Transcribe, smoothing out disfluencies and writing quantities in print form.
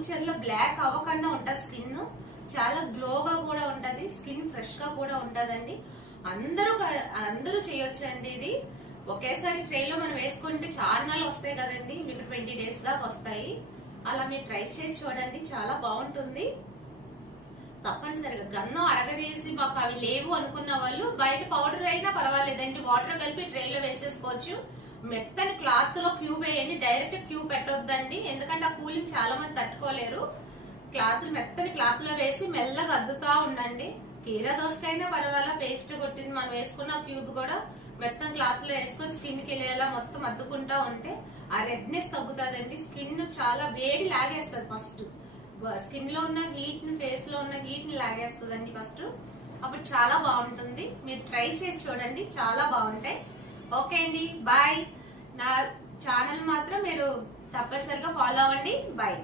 Future లో black అవ్వకుండా ఉంటుంది స్కిన్, చాలా గ్లోగా కూడా ఉంటది, స్కిన్ ఫ్రెష్ గా కూడా ఉంటదండి. అందరూ చేయొచ్చు అండి. ఇది ఒకేసారి ట్రేలో మనం వేసుకుంటే చార్నాలు వస్తాయి కదండి, మీకు 20 days దాకా వస్తాయి. అలా మీరు ట్రై చేసి చూడండి, చాలా బాగుంటుంది. తప్పనిసరిగా గన్నం అరగదీసి మాకు అవి లేవు అనుకున్న వాళ్ళు బయట పౌడర్ అయినా పర్వాలేదండి, వాటర్ కలిపి ట్రేలో వేసేసుకోవచ్చు. మెత్తని క్లాత్ లో క్యూబ్ వేయండి, డైరెక్ట్ క్యూబ్ పెట్టొద్దండి, ఎందుకంటే ఆ కూలింగ్ చాలా మంది తట్టుకోలేరు. మెత్తని క్లాత్ లో వేసి మెల్లగా అద్దుతా ఉండండి. కీరా దోసకైనా పర్వాలా, పేస్ట్ కొట్టింది మనం వేసుకున్న క్యూబ్ కూడా మెత్తని క్లాత్ లో వేసుకొని స్కిన్ కి వెళ్ళేలా మొత్తం అద్దుకుంటా ఉంటే ఆ రెడ్నెస్ తగ్గుతుందండి. స్కిన్ చాలా వేడి లాగేస్తుంది, ఫస్ట్ స్కిన్ లో ఉన్న హీట్ ని, ఫేస్ లో ఉన్న హీట్ ని లాగేస్తుందండి ఫస్ట్. అప్పుడు చాలా బాగుంటుంది. మీరు ట్రై చేసి చూడండి, చాలా బాగుంటాయి. ఓకే అండి, బాయ్. నా ఛానల్ మాత్రం మీరు తప్పనిసరిగా ఫాలో అవ్వండి. బాయ్.